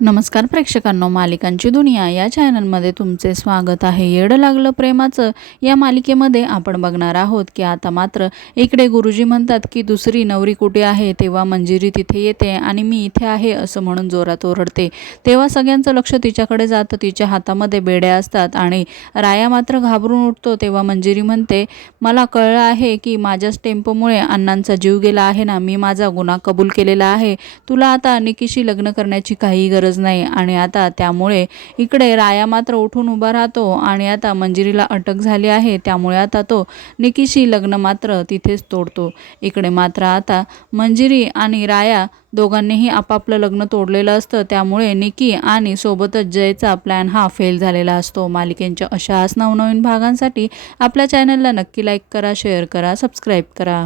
नमस्कार प्रेक्षकांनो मालिकांची दुनिया या चॅनलमध्ये तुमचे स्वागत आहे. येडं लागलं प्रेमाचं या मालिकेमध्ये आपण बघणार आहोत की आता मात्र इकडे गुरुजी म्हणतात की दुसरी नवरी कुठे आहे तेव्हा मंजिरी तिथे येते आणि मी इथे आहे असं म्हणून जोरात ओरडते. तेव्हा सगळ्यांचं लक्ष तिच्याकडे जातं तिच्या हातामध्ये बेड्या असतात आणि राया मात्र घाबरून उठतो. तेव्हा मंजिरी म्हणते मला कळलं आहे की माझ्याच टेम्पोमुळे अण्णांचा जीव गेला आहे ना मी माझा गुन्हा कबूल केलेला आहे. तुला आता निकीशी लग्न करण्याची काही गरज गरज नाही. आणि आता त्यामुळे इकडे राया मात्र उठून उभा राहतो आणि आता मंजिरीला अटक झाली आहे. त्यामुळे आता तो निकीशी लग्न मात्र तिथेच तोडतो. इकडे मात्र आता मंजिरी आणि राया दोघांनीही आपापलं लग्न तोडलेलं असतं. त्यामुळे निकी आणि सोबतच जयचा प्लॅन हा फेल झालेला असतो. मालिकेंच्या अशाच नवनवीन भागांसाठी आपल्या चॅनलला नक्की लाईक करा शेअर करा सबस्क्राईब करा.